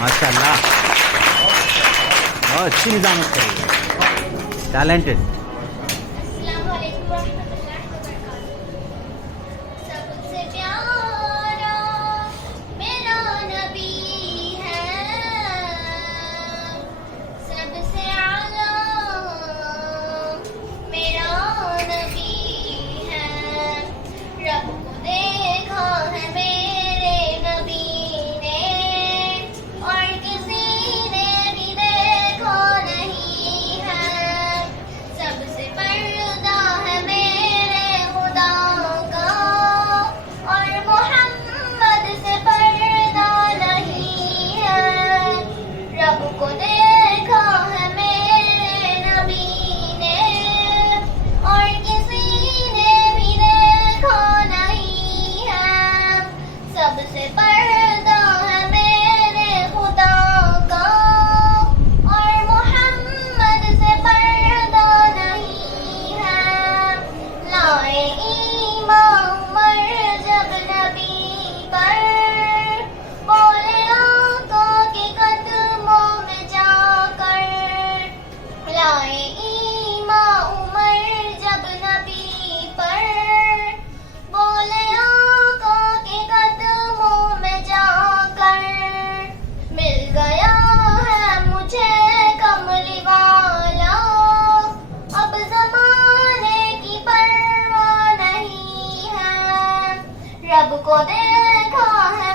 माशाल्लाह, बहुत अच्छी निजामत करी, टैलेंटेड। सबसे प्यारा मेरा नबी है, सबसे आला मेरा नबी है। रब को देखा है मेरे नबी ने, और किसी ने भी देखा नहीं है। सबसे पर्दा है मेरे खुदा का, और मोहम्मद से पर्दा नहीं है। रब को देखा है मेरे नबी ने, और किसी ने भी देखा नहीं है। सबसे पर्दा है मेरे खुदा का, और मोहम्मद से पर्दा नहीं है। लाए ईमान उमर जब नबी पर, बोले आका के कदमों में जाकर। लाए ईमान उमर जब नबी पर, बोले आका के कदमों में जाकर। मिल गया है मुझे कमली वाला, अब ज़माने की परवाह नहीं है। रब को देखा है